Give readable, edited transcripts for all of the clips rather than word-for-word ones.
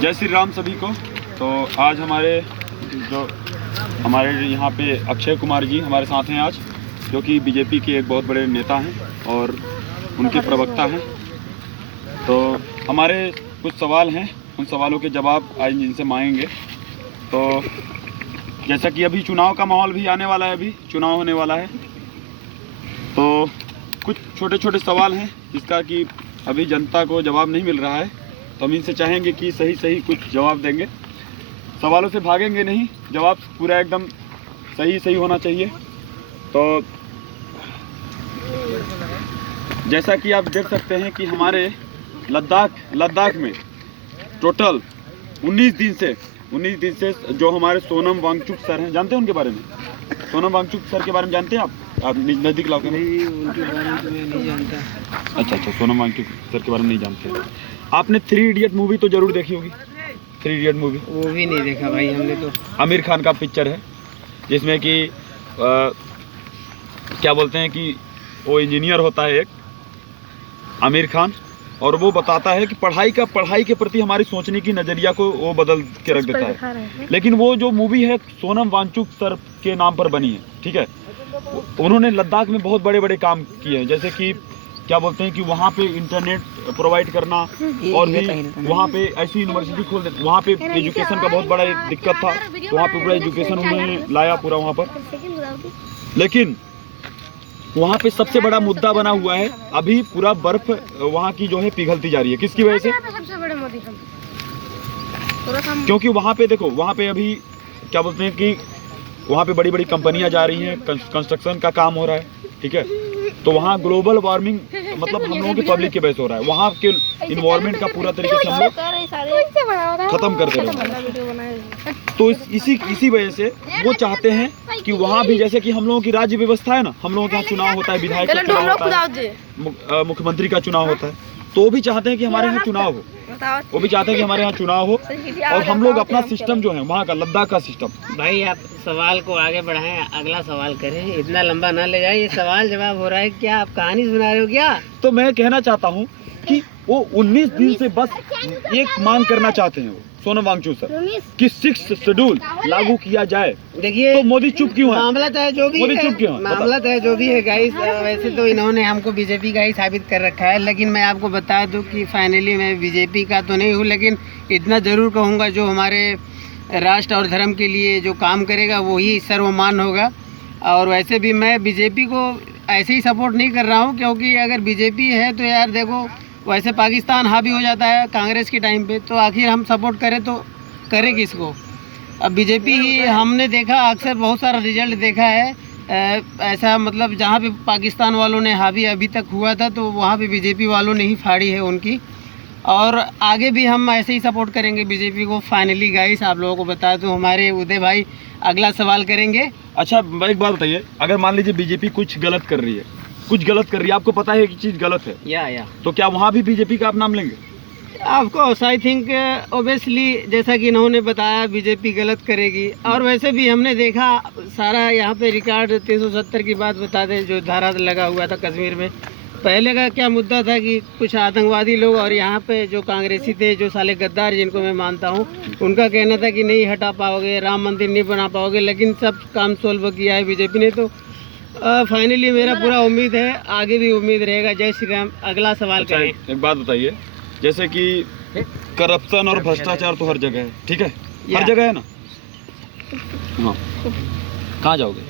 जय श्री राम सभी को। तो आज हमारे यहाँ पे अक्षय कुमार जी हमारे साथ हैं आज, जो कि बीजेपी के एक बहुत बड़े नेता हैं और उनके प्रवक्ता हैं। तो हमारे कुछ सवाल हैं, उन सवालों के जवाब आज इनसे मांगेंगे। तो जैसा कि अभी चुनाव का माहौल भी आने वाला है, अभी चुनाव होने वाला है, तो कुछ छोटे छोटे सवाल हैं जिसका कि अभी जनता को जवाब नहीं मिल रहा है। तो हम इनसे चाहेंगे कि सही सही कुछ जवाब देंगे, सवालों से भागेंगे नहीं, जवाब पूरा एकदम सही सही होना चाहिए। तो जैसा कि आप देख सकते हैं कि हमारे लद्दाख में टोटल 19 दिन से जो हमारे सोनम वांगचुक सर हैं, जानते हैं उनके बारे में? सोनम वांगचुक सर के बारे में जानते हैं आप नज़दीक लाओ के? नहीं, उनके बारे में तो मैं नहीं जानता। अच्छा, सोनम वांगचुक सर के बारे में नहीं जानते। आपने 3 इडियट मूवी तो जरूर देखी होगी। 3 इडियट मूवी वो भी नहीं देखा भाई हमने तो। आमिर खान का पिक्चर है जिसमें कि क्या बोलते हैं कि वो इंजीनियर होता है एक आमिर खान, और वो बताता है कि पढ़ाई के प्रति हमारी सोचने की नज़रिया को वो बदल के रख देता है। लेकिन वो जो मूवी है सोनम वांगचुक सर के नाम पर बनी है, ठीक है। उन्होंने लद्दाख में बहुत बड़े बड़े काम किए हैं, जैसे कि क्या बोलते हैं कि वहाँ पे इंटरनेट प्रोवाइड करना, और भी वहाँ पे ऐसी यूनिवर्सिटी खोल देते। वहाँ पे एजुकेशन का बहुत बड़ा दिक्कत था, तो वहाँ पे पूरा एजुकेशन उन्होंने लाया पूरा वहाँ पर। लेकिन वहाँ पे सबसे बड़ा मुद्दा बना हुआ है अभी पूरा बर्फ वहाँ की जो है पिघलती जा रही है। किसकी वजह से? क्योंकि वहाँ पे देखो, वहाँ पे अभी क्या बोलते हैं कि वहाँ पे बड़ी बड़ी कंपनियां जा रही हैं, कंस्ट्रक्शन का काम हो रहा है, ठीक है। तो वहाँ ग्लोबल वार्मिंग मतलब हम लोगों की पब्लिक के वजह से हो रहा है। वहाँ के इन्वायरमेंट का पूरा तरीके से हम लोग खत्म कर दे रहे हैं। तो इसी वजह से वो चाहते हैं कि वहाँ भी जैसे कि हम लोगों की राज्य व्यवस्था है ना, हम लोगों के यहाँ चुनाव होता है, विधायक का चुनाव होता है, मुख्यमंत्री का चुनाव होता है, तो वो भी चाहते हैं कि हमारे यहाँ चुनाव हो। वो भी चाहते हैं कि हमारे यहाँ चुनाव हो और हम लोग अपना सिस्टम जो है वहाँ का लद्दाख का सिस्टम। भाई आप सवाल को आगे बढ़ाएं, अगला सवाल करें, इतना लंबा ना ले जाए। ये सवाल जवाब हो रहा है, क्या आप कहानी सुना रहे हो क्या? तो मैं कहना चाहता हूँ कि वो 19 दिन से बस एक मांग करना चाहते हैं वो सोनम वांगचुक सर कि 6th शेड्यूल लागू किया जाए। देखिए तो मोदी चुप क्यों है? मामला चाहे जो भी मोदी है, चुप क्यों है? मामला चाहे जो भी है गाइस, वैसे तो इन्होंने हमको बीजेपी का ही साबित कर रखा है, लेकिन मैं आपको बता दूं कि फाइनली मैं बीजेपी का तो नहीं हूं, लेकिन इतना ज़रूर कहूंगा जो हमारे राष्ट्र और धर्म के लिए जो काम करेगा वही सर्वमान होगा। और वैसे भी मैं बीजेपी को ऐसे ही सपोर्ट नहीं कर रहा हूँ, क्योंकि अगर बीजेपी है तो यार देखो, वैसे पाकिस्तान हावी हो जाता है कांग्रेस के टाइम पे, तो आखिर हम सपोर्ट करें तो करें किसको? अब बीजेपी ही हमने देखा, अक्सर बहुत सारा रिजल्ट देखा है ऐसा, मतलब जहाँ पे पाकिस्तान वालों ने हावी अभी तक हुआ था तो वहाँ पे बीजेपी वालों ने ही फाड़ी है उनकी, और आगे भी हम ऐसे ही सपोर्ट करेंगे बीजेपी को। फाइनली गाइस आप लोगों को बता दूं, हमारे उदय भाई अगला सवाल करेंगे। अच्छा, एक बात बताइए, अगर मान लीजिए बीजेपी कुछ गलत कर रही है, आपको पता है कि चीज़ गलत है, या तो क्या वहाँ भी बीजेपी का आप नाम लेंगे? ऑफकोर्स आई थिंक ओबियसली, जैसा कि इन्होंने बताया बीजेपी गलत करेगी। और वैसे भी हमने देखा सारा यहाँ पे रिकॉर्ड 370 की बात बता दें, जो धारा लगा हुआ था कश्मीर में। पहले का क्या मुद्दा था कि कुछ आतंकवादी लोग और यहाँ पे जो कांग्रेसी थे, जो साले गद्दार जिनको मैं मानता हूँ, उनका कहना था कि नहीं हटा पाओगे, राम मंदिर नहीं बना पाओगे, लेकिन सब काम सोल्व किया है बीजेपी ने। तो फाइनली मेरा पूरा उम्मीद है, आगे भी उम्मीद रहेगा। जय श्री राम। अगला सवाल करें। एक बात बताइए, जैसे कि करप्शन और भ्रष्टाचार तो हर जगह है, ठीक है, हर जगह है ना? हाँ, कहाँ जाओगे?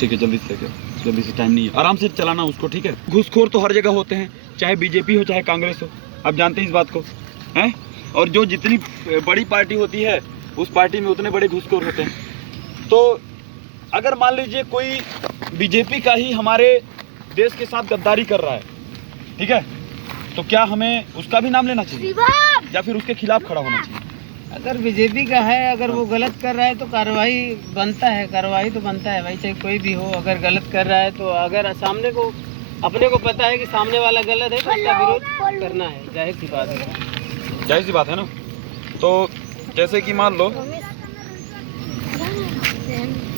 ठीक है, जल्दी से, टाइम नहीं है, आराम से चलाना उसको, ठीक है। घूसखोर तो हर जगह होते हैं, चाहे बीजेपी हो चाहे कांग्रेस हो, आप जानते हैं इस बात को, हैं? और जो जितनी बड़ी पार्टी होती है उस पार्टी में उतने बड़े घूसखोर होते हैं। तो अगर मान लीजिए कोई बीजेपी का ही हमारे देश के साथ गद्दारी कर रहा है, ठीक है, तो क्या हमें उसका भी नाम लेना चाहिए या फिर उसके खिलाफ खड़ा होना चाहिए? अगर बीजेपी का है, अगर वो गलत कर रहा है तो कार्रवाई बनता है, कार्रवाई तो बनता है भाई, चाहे कोई भी हो। अगर गलत कर रहा है तो अगर सामने को अपने को पता है कि सामने वाला गलत है तो उसका विरोध करना है, जाहिर सी बात है ना। तो जैसे कि मान लो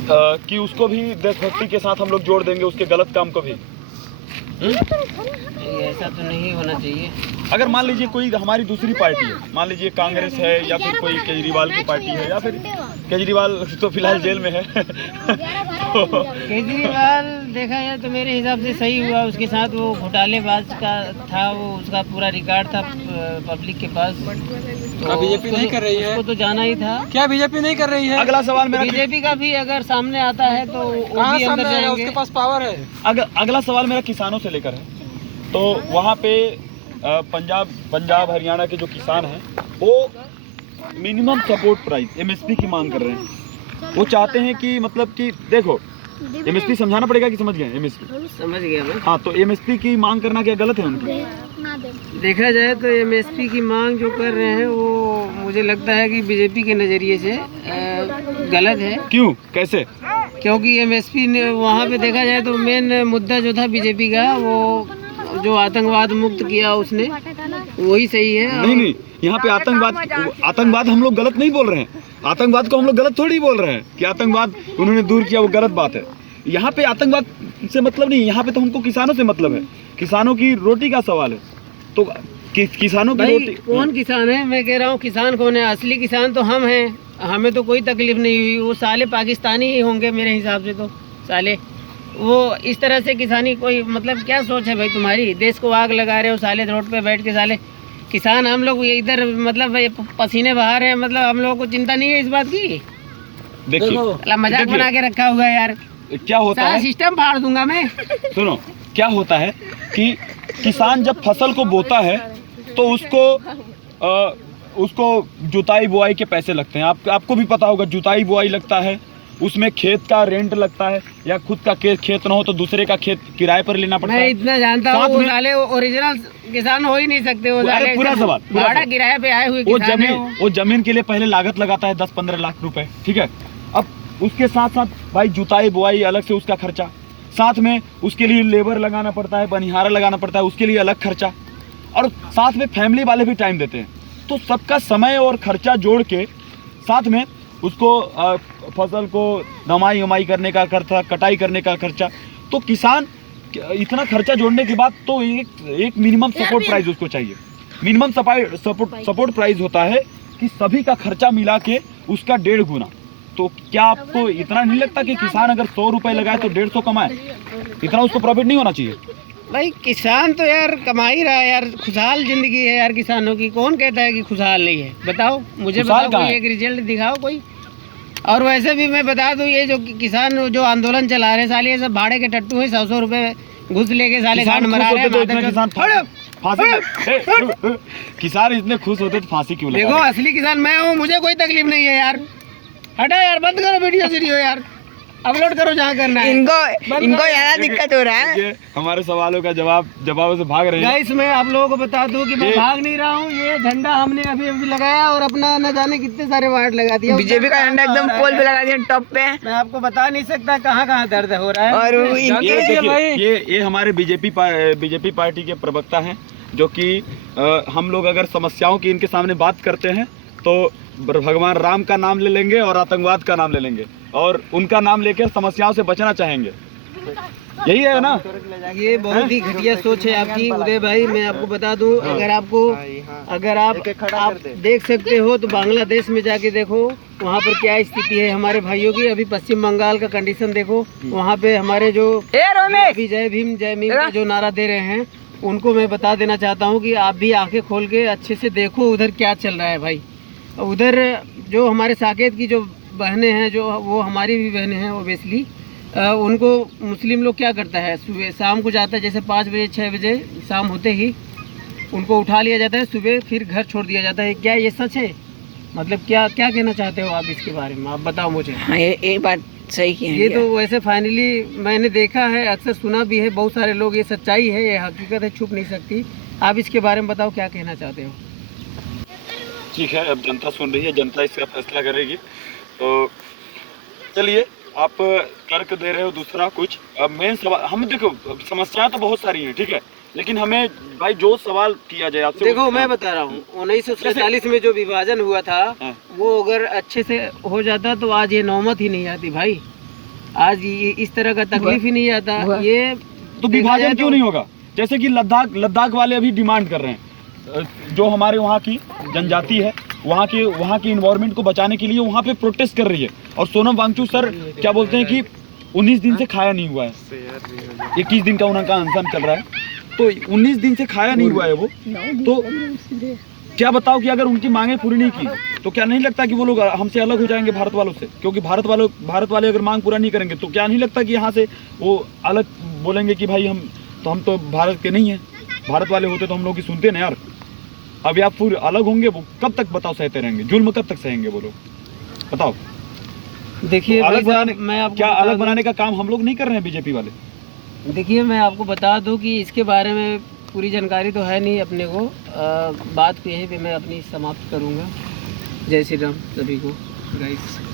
कि उसको भी देशभक्ति के साथ हम लोग जोड़ देंगे, उसके गलत काम को भी, ऐसा तो नहीं होना चाहिए। अगर मान लीजिए कोई हमारी दूसरी पार्टी है, मान लीजिए कांग्रेस है या फिर कोई केजरीवाल की पार्टी है, या फिर केजरीवाल तो फिलहाल जेल में है तो केजरीवाल देखा जाए तो मेरे हिसाब से सही हुआ, उसके साथ वो घोटालेबाज का था, वो उसका पूरा रिकॉर्ड था पब्लिक के पास। तो बीजेपी नहीं कर रही है, उसको तो जाना ही था। क्या बीजेपी नहीं कर रही है? अगला सवाल मेरा, बीजेपी का भी अगर सामने आता है तो वो कहाँ भी अंदर सामने आएगा? जाएंगे। उसके पास पावर है। अगला सवाल मेरा किसानों से लेकर है। तो वहाँ पे पंजाब हरियाणा के जो किसान हैं वो मिनिमम सपोर्ट प्राइस एमएसपी की मांग कर रहे हैं। वो चाहते हैं कि मतलब कि देखो, एमएसपी समझाना पड़ेगा कि समझ गए एमएसपी? समझ गया मैं। हाँ, तो एमएसपी की मांग करना क्या गलत है उनकी? देखा जाए तो एमएसपी की मांग जो कर रहे हैं वो मुझे लगता है कि बीजेपी के नज़रिए से गलत है। क्यों, कैसे? क्योंकि एमएसपी ने वहाँ पे देखा जाए तो मेन मुद्दा जो था बीजेपी का, वो जो आतंकवाद मुक्त किया उसने, वही सही है। नहीं, यहाँ पे आतंकवाद हम लोग गलत नहीं बोल रहे हैं। आतंकवाद को हम लोग गलत थोड़ी बोल रहे हैं कि आतंकवाद उन्होंने दूर किया, वो गलत बात है। यहाँ पे आतंकवाद से मतलब नहीं, यहाँ पे तो हमको किसानों से मतलब है। किसानों की रोटी का सवाल है, तो किसानों की रोटी। कौन किसान है? मैं कह रहा हूँ किसान कौन है? असली किसान तो हम हैं, हमें तो कोई तकलीफ नहीं हुई। वो साले पाकिस्तानी ही होंगे मेरे हिसाब से, तो साले वो इस तरह से किसानी कोई मतलब क्या सोच है भाई तुम्हारी? देश को आग लगा रहे हो साले, रोड पे बैठ के साले। किसान हम लोग इधर मतलब पसीने बहा रहे हैं, मतलब हम लोगों को चिंता नहीं है इस बात की। देखिए, मजाक बना के रखा हुआ है यार। क्या होता है, सिस्टम फाड़ दूंगा मैं। सुनो, क्या होता है कि किसान जब फसल को बोता है तो उसको जुताई बुआई के पैसे लगते हैं। आपको भी पता होगा, जुताई बुआई लगता है, उसमें खेत का रेंट लगता है, या खुद का खेत ना हो तो दूसरे का खेत किराए पर लेना पड़ता है। मैं इतना जानता हूँ, वो साले ओरिजिनल किसान हो ही नहीं सकते। वो साले पूरा सवाल, भाड़ा किराए पे आए हुए किसान हैं। वो जमीन के लिए पहले लागत लगाता है 10-15 लाख रुपए, ठीक है। अब उसके साथ साथ भाई जुताई बुआई अलग से उसका खर्चा, साथ में उसके लिए लेबर लगाना पड़ता है, बनिहारा लगाना पड़ता है, उसके लिए अलग खर्चा, और साथ में फैमिली वाले भी टाइम देते हैं। तो सबका समय और खर्चा जोड़ के साथ में उसको फसल को दमाई उमाई करने का खर्चा, कटाई करने का खर्चा, तो किसान इतना खर्चा जोड़ने के बाद तो एक मिनिमम सपोर्ट प्राइस उसको चाहिए। मिनिमम सपोर्ट प्राइस होता है कि सभी का खर्चा मिला के उसका 1.5 गुना। तो क्या आपको इतना नहीं लगता कि किसान अगर 100 रुपए लगाए तो 150 कमाए? इतना उसको प्रॉफिट नहीं होना चाहिए? भाई किसान तो यार कमा ही रहा है यार, खुशहाल जिंदगी है यार किसानों की। कौन कहता है कि खुशहाल नहीं है? बताओ मुझे, बताओ कोई एक रिजल्ट दिखाओ कोई। और वैसे भी मैं बता दूं, ये जो किसान जो आंदोलन चला रहे हैं साले, ये सब भाड़े के टट्टू हैं। 100 रुपए घुस लेके साले गांड मरा रहे हैं। किसान इतने खुश होते तो फांसी क्यों लगा? देखो असली किसान मैं हूँ, मुझे कोई तकलीफ नहीं है यार। हटा यार, बंद करो वीडियो यार, अपलोड करो जहाँ करना है। इनको ज्यादा दिक्कत हो रहा है। हमारे सवालों का जवाब से भाग रहे हैं। गाइस मैं आप लोगों को बता दूं कि मैं भाग नहीं रहा हूँ। ये झंडा हमने अभी लगाया और अपना न जाने कितने सारे वार्ड लगा दिया। बीजेपी का झंडा एकदम पोल पे लगा दिया, टॉप पे। मैं आपको बता नहीं सकता कहाँ कहाँ दर्द हो रहा है। और ये हमारे बीजेपी पार्टी के प्रवक्ता हैं, जो कि हम लोग अगर समस्याओं की इनके सामने बात करते हैं तो भगवान राम का नाम ले लेंगे और आतंकवाद का नाम ले लेंगे, और उनका नाम लेकर समस्याओं से बचना चाहेंगे। यही है ना? ये बहुत ही घटिया सोच है आपकी उदय भाई। मैं आपको बता दूं, अगर आप देख सकते हो तो बांग्लादेश में जाके देखो वहाँ पर क्या स्थिति है हमारे भाइयों की। अभी पश्चिम बंगाल का कंडीशन देखो, वहाँ पे हमारे जो अभी जय भीम का जो नारा दे रहे हैं, उनको मैं बता देना चाहता हूँ कि आप भी आंखें खोल के अच्छे से देखो उधर क्या चल रहा है भाई। उधर जो हमारे साकेत की जो बहनें हैं, जो वो हमारी भी बहनें हैं ओबियसली, उनको मुस्लिम लोग क्या करता है, सुबह शाम को जाता है, जैसे 5 बजे 6 बजे शाम होते ही उनको उठा लिया जाता है, सुबह फिर घर छोड़ दिया जाता है। क्या ये सच है? मतलब क्या कहना चाहते हो आप इसके बारे में? आप बताओ मुझे। हाँ, ये बात सही है। ये तो वैसे फाइनली मैंने देखा है, अक्सर सुना भी है बहुत सारे लोग। ये सच्चाई है, ये हकीकत है, छुप नहीं सकती। आप इसके बारे में बताओ, क्या कहना चाहते हो? ठीक है, अब जनता सुन रही है, जनता इसका फैसला करेगी। तो चलिए, आप तर्क दे रहे हो दूसरा कुछ। अब मेन सवाल, हम देखो समस्याएं तो बहुत सारी हैं, ठीक है, लेकिन हमें भाई जो सवाल किया जाए आपसे। देखो मैं बता रहा हूँ, 1947 में जो विभाजन हुआ था, वो अगर अच्छे से हो जाता तो आज ये नौबत ही नहीं आती भाई। आज ये इस तरह का तकलीफ ही नहीं आता। ये तो देखा विभाजन जाए क्यों तो- नहीं होगा? जैसे कि लद्दाख वाले अभी डिमांड कर रहे हैं, जो हमारे वहाँ की जनजाति है, वहाँ की इन्वायरमेंट को बचाने के लिए वहाँ पे प्रोटेस्ट कर रही है। और सोनम वांगचुक सर क्या बोलते हैं कि 19 दिन से खाया नहीं हुआ है, 21 दिन का उनका अनशन चल रहा है, तो 19 दिन से खाया नहीं हुआ है वो। तो क्या बताओ कि अगर उनकी मांगे पूरी नहीं की तो क्या नहीं लगता कि वो लोग हमसे अलग हो जाएंगे भारत वालों से? क्योंकि भारत वाले अगर मांग पूरा नहीं करेंगे तो क्या नहीं लगता कि यहाँ से वो अलग बोलेंगे कि भाई हम तो भारत के नहीं हैं, भारत वाले होते तो हम लोग की सुनते ना यार। अब आप पूरे अलग होंगे, वो कब तक बताओ सहते रहेंगे? जुल्म कब तक सहेंगे वो लोग? बताओ। देखिए तो भाई अलग साहब, बनाने मैं आपको क्या बता अलग दूं- बनाने का काम हम लोग नहीं कर रहे हैं बीजेपी वाले? देखिए मैं आपको बता दूं कि इसके बारे में पूरी जानकारी तो है नहीं अपने को। बात को यहीं पे मैं अपनी समाप्त करूंगा। जय श्री राम सभी को गाइस।